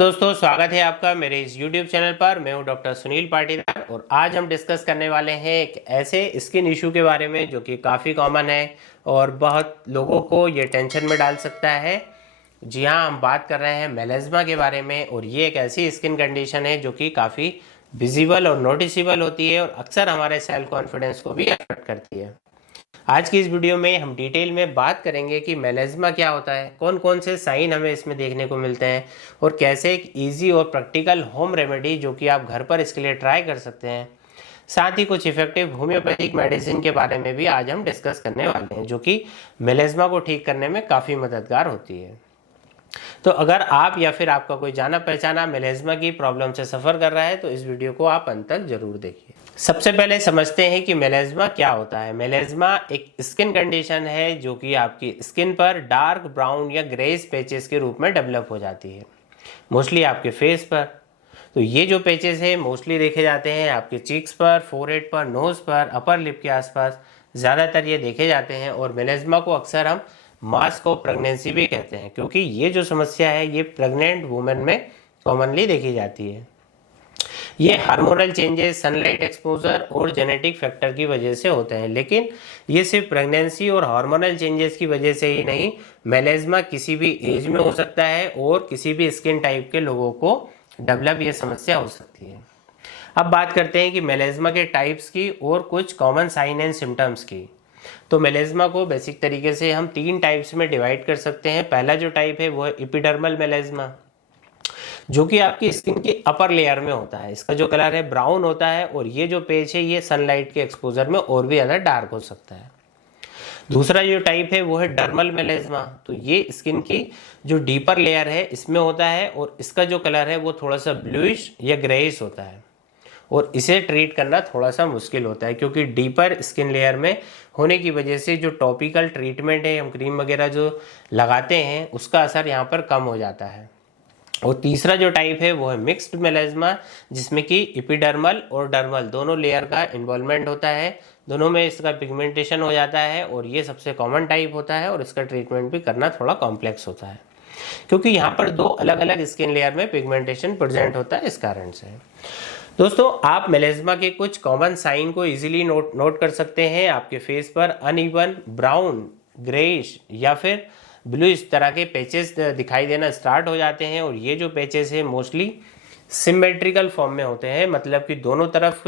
Hello दोस्तों, स्वागत है आपका मेरे इस YouTube चैनल पर। मैं हूं डॉक्टर सुनील पाटीदार और आज हम डिस्कस करने वाले हैं एक ऐसे स्किन इशू के बारे में जो कि काफ़ी कॉमन है और बहुत लोगों को ये टेंशन में डाल सकता है। जी हाँ, हम बात कर रहे हैं मेलेज्मा के बारे में और ये एक ऐसी स्किन कंडीशन है जो कि काफ़ी विजिबल और नोटिसेबल होती है और अक्सर हमारे सेल्फ कॉन्फिडेंस को भी अफेक्ट करती है। आज की इस वीडियो में हम डिटेल में बात करेंगे कि मेलेज्मा क्या होता है, कौन कौन से साइन हमें इसमें देखने को मिलते हैं और कैसे एक इजी और प्रैक्टिकल होम रेमेडी जो कि आप घर पर इसके लिए ट्राई कर सकते हैं। साथ ही कुछ इफेक्टिव होम्योपैथिक मेडिसिन के बारे में भी आज हम डिस्कस करने वाले हैं जो कि मेलेज्मा को ठीक करने में काफ़ी मददगार होती है। तो अगर आप या फिर आपका कोई जाना पहचाना मेलेज्मा की प्रॉब्लम से सफ़र कर रहा है तो इस वीडियो को आप अंत तक जरूर देखिए। सबसे पहले समझते हैं कि मेलेज्मा क्या होता है। मेलेज्मा एक स्किन कंडीशन है जो कि आपकी स्किन पर डार्क ब्राउन या ग्रेस पैचेस के रूप में डेवलप हो जाती है, मोस्टली आपके फेस पर। तो ये जो पैचेस है मोस्टली देखे जाते हैं आपके चीक्स पर, फोरहेड पर, नोज़ पर, अपर लिप के आसपास ज़्यादातर ये देखे जाते हैं। और मेलेज्मा को अक्सर हम मास्क ऑफ प्रेगनेंसी भी कहते हैं क्योंकि ये जो समस्या है ये प्रेग्नेंट वुमेन में कॉमनली देखी जाती है। ये हार्मोनल चेंजेस, सनलाइट एक्सपोजर और जेनेटिक फैक्टर की वजह से होते हैं, लेकिन ये सिर्फ प्रेगनेंसी और हार्मोनल चेंजेस की वजह से ही नहीं, मेलेज्मा किसी भी एज में हो सकता है और किसी भी स्किन टाइप के लोगों को डेवलप ये समस्या हो सकती है। अब बात करते हैं कि मेलेज्मा के टाइप्स की और कुछ कॉमन साइन एंड सिम्टम्स की। तो मेलेज्मा को बेसिक तरीके से हम 3 टाइप्स में डिवाइड कर सकते हैं। पहला जो टाइप है वो है एपिडर्मल मेलेज्मा, जो कि आपकी स्किन की अपर लेयर में होता है। इसका जो कलर है ब्राउन होता है और ये जो पेच है ये सनलाइट के एक्सपोजर में और भी ज़्यादा डार्क हो सकता है। दूसरा जो टाइप है वो है डर्मल मेलेज्मा। तो ये स्किन की जो डीपर लेयर है इसमें होता है और इसका जो कलर है वो थोड़ा सा ब्लूइश या ग्रेइश होता है और इसे ट्रीट करना थोड़ा सा मुश्किल होता है क्योंकि डीपर स्किन लेयर में होने की वजह से जो टॉपिकल ट्रीटमेंट है, हम क्रीम वगैरह जो लगाते हैं, उसका असर यहाँ पर कम हो जाता है। और तीसरा जो टाइप है वो है मिक्स्ड मेलेज्मा, जिसमें कि एपिडर्मल और डर्मल दोनों लेयर का इन्वॉल्वमेंट होता है, दोनों में इसका पिगमेंटेशन हो जाता है और ये सबसे कॉमन टाइप होता है और इसका ट्रीटमेंट भी करना थोड़ा कॉम्प्लेक्स होता है क्योंकि यहाँ पर 2 अलग अलग स्किन लेयर में पिगमेंटेशन प्रेजेंट होता है। इस कारण से दोस्तों आप मेलेज्मा के कुछ कॉमन साइन को इजीली नोट कर सकते हैं। आपके फेस पर अनइवन ब्राउन, ग्रेइश या फिर ब्लू इस तरह के पैचेस दिखाई देना स्टार्ट हो जाते हैं और ये जो पैचेस है मोस्टली सिमेट्रिकल फॉर्म में होते हैं, मतलब कि दोनों तरफ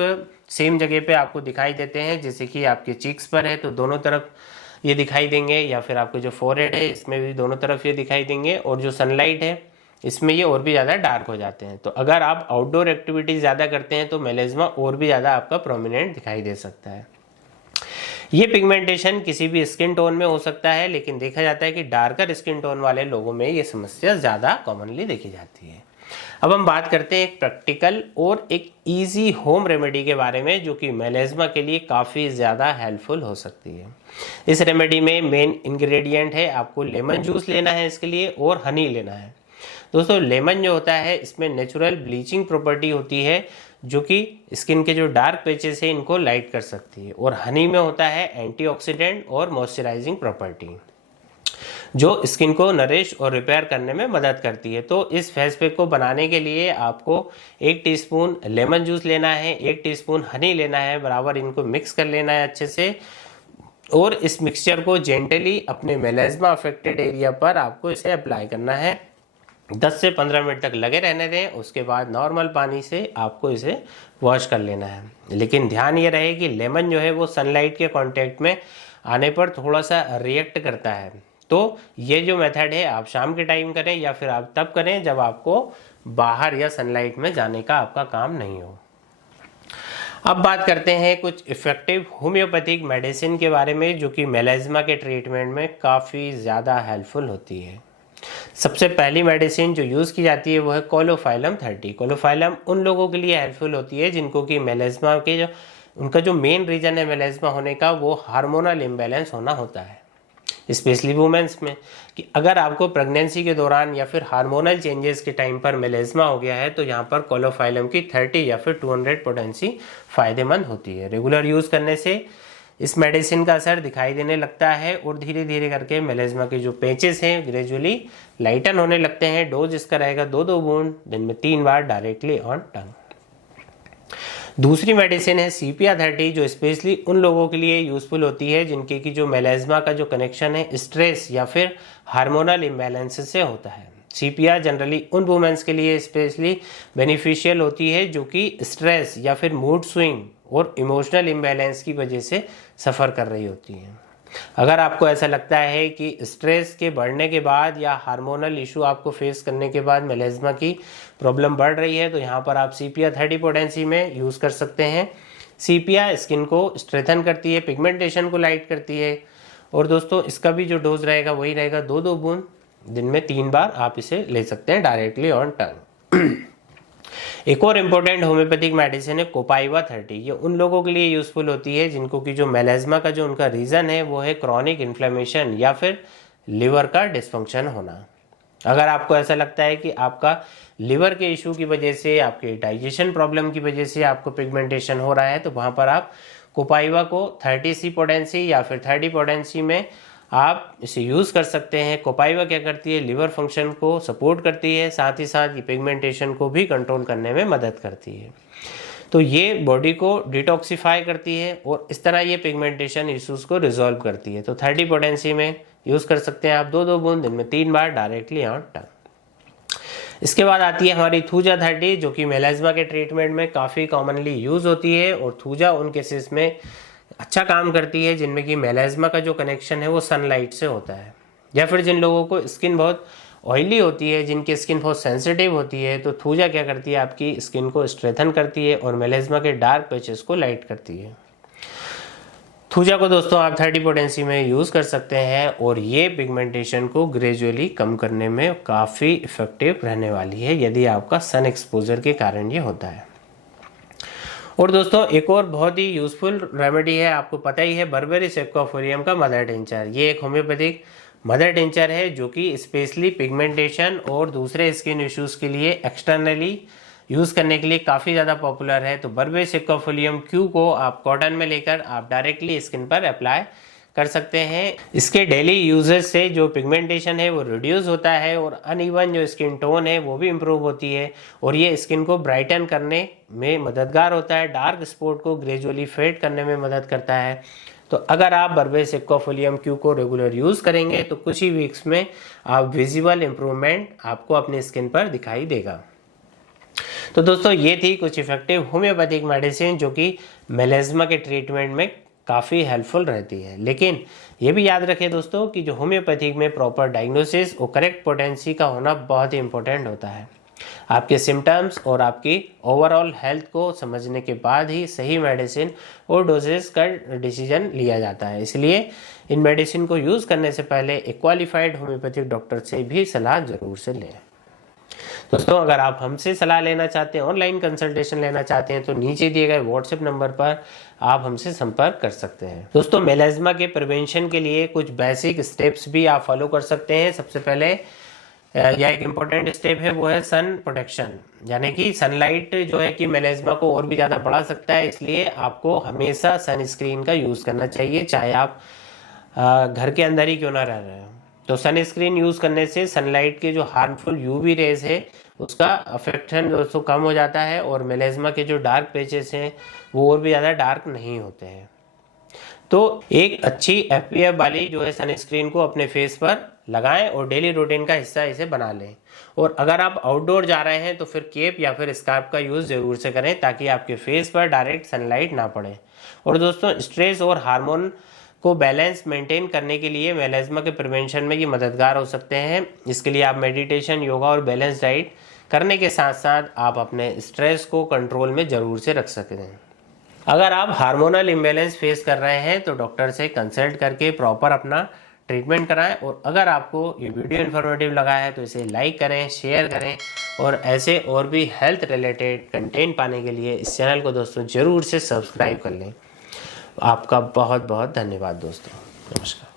सेम जगह पे आपको दिखाई देते हैं। जैसे कि आपके चीक्स पर है तो दोनों तरफ ये दिखाई देंगे, या फिर आपके जो फोरहेड है इसमें भी दोनों तरफ ये दिखाई देंगे और जो सनलाइट है इसमें ये और भी ज़्यादा डार्क हो जाते हैं। तो अगर आप आउटडोर एक्टिविटीज़ ज़्यादा करते हैं तो मेलेज्मा और भी ज़्यादा आपका प्रोमिनेंट दिखाई दे सकता है। ये पिगमेंटेशन किसी भी स्किन टोन में हो सकता है, लेकिन देखा जाता है कि डार्कर स्किन टोन वाले लोगों में ये समस्या ज़्यादा कॉमनली देखी जाती है। अब हम बात करते हैं एक प्रैक्टिकल और एक इजी होम रेमेडी के बारे में जो कि मेलेज्मा के लिए काफ़ी ज़्यादा हेल्पफुल हो सकती है। इस रेमेडी में मेन इंग्रेडिएंट है, आपको लेमन जूस लेना है इसके लिए और हनी लेना है। दोस्तों लेमन जो होता है इसमें नेचुरल ब्लीचिंग प्रॉपर्टी होती है जो कि स्किन के जो डार्क पैचेस है इनको लाइट कर सकती है, और हनी में होता है एंटीऑक्सीडेंट और मॉइस्चराइजिंग प्रॉपर्टी जो स्किन को नरिश और रिपेयर करने में मदद करती है। तो इस फेस पैक को बनाने के लिए आपको 1 टीस्पून लेमन जूस लेना है, 1 टीस्पून हनी लेना है, बराबर इनको मिक्स कर लेना है अच्छे से और इस मिक्सचर को जेंटली अपने मेलेज्मा अफेक्टेड एरिया पर आपको इसे अप्लाई करना है। 10 से 15 मिनट तक लगे रहने दें, उसके बाद नॉर्मल पानी से आपको इसे वॉश कर लेना है। लेकिन ध्यान ये रहे कि लेमन जो है वो सनलाइट के कांटेक्ट में आने पर थोड़ा सा रिएक्ट करता है। तो ये जो मेथड है आप शाम के टाइम करें या फिर आप तब करें जब आपको बाहर या सनलाइट में जाने का आपका काम नहीं हो। अब बात करते हैं कुछ इफ़ेक्टिव होम्योपैथिक मेडिसिन के बारे में जो कि मेलेज्मा के ट्रीटमेंट में काफ़ी ज़्यादा हेल्पफुल होती है। सबसे पहली मेडिसिन जो यूज़ की जाती है वो है कोलोफाइलम 30। कोलोफाइलम उन लोगों के लिए हेल्पफुल होती है जिनको कि मेलेज्मा के जो उनका जो मेन रीज़न है मेलेज्मा होने का वो हार्मोनल इम्बैलेंस होना होता है, स्पेशली वुमेन्स में। कि अगर आपको प्रेगनेंसी के दौरान या फिर हार्मोनल चेंजेस के टाइम पर मेलेज्मा हो गया है तो यहाँ पर कोलोफाइलम की 30 या फिर 200 पोटेंसी फ़ायदेमंद होती है। रेगुलर यूज़ करने से इस मेडिसिन का असर दिखाई देने लगता है और धीरे धीरे करके मेलेज्मा के जो पेचेस हैं ग्रेजुअली लाइटन होने लगते हैं। डोज इसका रहेगा 2-2 बूंद दिन में 3 बार डायरेक्टली ऑन टंग। दूसरी मेडिसिन है CPR30 जो स्पेशली उन लोगों के लिए यूजफुल होती है जिनके की जो मेलेज्मा का जो कनेक्शन है स्ट्रेस या फिर हार्मोनल इम्बैलेंस से होता है। CPR जनरली उन वुमेन्स के लिए स्पेशली बेनिफिशियल होती है जो कि स्ट्रेस या फिर मूड स्विंग और इमोशनल इम्बैलेंस की वजह से सफ़र कर रही होती हैं। अगर आपको ऐसा लगता है कि स्ट्रेस के बढ़ने के बाद या हार्मोनल इशू आपको फेस करने के बाद मेलेज्मा की प्रॉब्लम बढ़ रही है तो यहाँ पर आप CPR30 पोटेंसी में यूज़ कर सकते हैं। CPR स्किन को स्ट्रेथन करती है, पिगमेंटेशन को लाइट करती है और दोस्तों इसका भी जो डोज रहेगा वही रहेगा 2-2 बूंद दिन में 3 बार आप इसे ले सकते हैं डायरेक्टली ऑन टंग। एक और इम्पोर्टेंट होम्योपैथिक मेडिसिन है कोपाइवा 30। ये उन लोगों के लिए यूजफुल होती है जिनको कि जो मेलेज्मा का जो उनका रीज़न है वो है क्रॉनिक इन्फ्लेमेशन या फिर लिवर का डिस्फंक्शन होना। अगर आपको ऐसा लगता है कि आपका लिवर के इशू की वजह से, आपके डाइजेशन प्रॉब्लम की वजह से आपको पिगमेंटेशन हो रहा है तो वहाँ पर आप कोपाइवा को 30C पोटेंसी या फिर 30 पोटेंसी में आप इसे यूज़ कर सकते हैं। कोपाइवा क्या करती है, लिवर फंक्शन को सपोर्ट करती है, साथ ही साथ ये पिगमेंटेशन को भी कंट्रोल करने में मदद करती है। तो ये बॉडी को डिटॉक्सिफाई करती है और इस तरह ये पिगमेंटेशन इश्यूज़ को रिजॉल्व करती है। तो 30 पोटेंसी में यूज़ कर सकते हैं आप 2-2 बूंद दिन में 3 बार डायरेक्टली ऑन टंग। इसके बाद आती है हमारी थूजा 30 जो कि मेलेज्मा के ट्रीटमेंट में काफ़ी कॉमनली यूज़ होती है और थूजा उन केसेस में अच्छा काम करती है जिनमें कि मेलेज्मा का जो कनेक्शन है वो सनलाइट से होता है या फिर जिन लोगों को स्किन बहुत ऑयली होती है, जिनकी स्किन बहुत सेंसिटिव होती है तो थूजा क्या करती है आपकी स्किन को स्ट्रेथन करती है और मेलेज्मा के डार्क पैचेस को लाइट करती है। थूजा को दोस्तों आप 30 पोटेंसी में यूज़ कर सकते हैं और ये पिगमेंटेशन को ग्रेजुअली कम करने में काफ़ी इफेक्टिव रहने वाली है यदि आपका सन एक्सपोजर के कारण ये होता है। और दोस्तों एक और बहुत ही यूज़फुल रेमेडी है, आपको पता ही है, बर्बेरी सेक्वाफोरियम का मदर टिंचर। ये एक होम्योपैथिक मदर टिंचर है जो कि स्पेशली पिगमेंटेशन और दूसरे स्किन इश्यूज़ के लिए एक्सटर्नली यूज़ करने के लिए काफ़ी ज़्यादा पॉपुलर है। तो बर्बेरी सेक्वाफोरियम क्यू को आप कॉटन में लेकर आप डायरेक्टली स्किन पर अप्लाई कर सकते हैं। इसके डेली यूजेस से जो पिगमेंटेशन है वो रिड्यूस होता है और अनइवन जो स्किन टोन है वो भी इम्प्रूव होती है और ये स्किन को ब्राइटन करने में मददगार होता है, डार्क स्पॉट को ग्रेजुअली फेड करने में मदद करता है। तो अगर आप बर्बेरी सेक्वाफोरियम क्यू को रेगुलर यूज़ करेंगे तो कुछ ही वीक्स में आप विजिबल इम्प्रूवमेंट आपको अपनी स्किन पर दिखाई देगा। तो दोस्तों ये थी कुछ इफेक्टिव होम्योपैथिक मेडिसिन जो कि मेलेज्मा के ट्रीटमेंट में काफ़ी हेल्पफुल रहती है। लेकिन ये भी याद रखें दोस्तों कि जो होम्योपैथिक में प्रॉपर डायग्नोसिस और करेक्ट पोटेंसी का होना बहुत ही इंपॉर्टेंट होता है। आपके सिम्टम्स और आपकी ओवरऑल हेल्थ को समझने के बाद ही सही मेडिसिन और डोजेस का डिसीजन लिया जाता है। इसलिए इन मेडिसिन को यूज़ करने से पहले एक क्वालिफाइड होम्योपैथिक डॉक्टर से भी सलाह ज़रूर से लें। दोस्तों अगर आप हमसे सलाह लेना चाहते हैं, ऑनलाइन कंसल्टेशन लेना चाहते हैं तो नीचे दिए गए व्हाट्सएप नंबर पर आप हमसे संपर्क कर सकते हैं। दोस्तों मेलेज्मा के प्रिवेंशन के लिए कुछ बेसिक स्टेप्स भी आप फॉलो कर सकते हैं। सबसे पहले यह एक इम्पोर्टेंट स्टेप है वो है सन प्रोटेक्शन, यानी कि सनलाइट जो है कि मेलेज्मा को और भी ज़्यादा बढ़ा सकता है, इसलिए आपको हमेशा सनस्क्रीन का यूज़ करना चाहिए, चाहे आप घर के अंदर ही क्यों ना रह रहे हो। तो सनस्क्रीन यूज़ करने से सनलाइट के जो हार्मफुल यूवी रेज है उसका अफेक्शन दोस्तों कम हो जाता है और मेलेज्मा के जो डार्क पैचेस हैं वो और भी ज़्यादा डार्क नहीं होते हैं। तो एक अच्छी एफपीएफ वाली जो है सनस्क्रीन को अपने फेस पर लगाएं और डेली रूटीन का हिस्सा इसे बना लें। और अगर आप आउटडोर जा रहे हैं तो फिर केप या फिर स्कार्फ का यूज़ ज़रूर से करें ताकि आपके फेस पर डायरेक्ट सनलाइट ना पड़े। और दोस्तों स्ट्रेस और हार्मोन को बैलेंस मेंटेन करने के लिए मेलेज्मा के प्रिवेंशन में ये मददगार हो सकते हैं। इसके लिए आप मेडिटेशन, योगा और बैलेंस डाइट करने के साथ साथ आप अपने स्ट्रेस को कंट्रोल में ज़रूर से रख सकते हैं। अगर आप हार्मोनल इम्बैलेंस फेस कर रहे हैं तो डॉक्टर से कंसल्ट करके प्रॉपर अपना ट्रीटमेंट कराएं। और अगर आपको ये वीडियो इन्फॉर्मेटिव लगा है तो इसे लाइक करें, शेयर करें और ऐसे और भी हेल्थ रिलेटेड कंटेंट पाने के लिए इस चैनल को दोस्तों ज़रूर से सब्सक्राइब कर लें। आपका बहुत बहुत धन्यवाद दोस्तों। नमस्कार।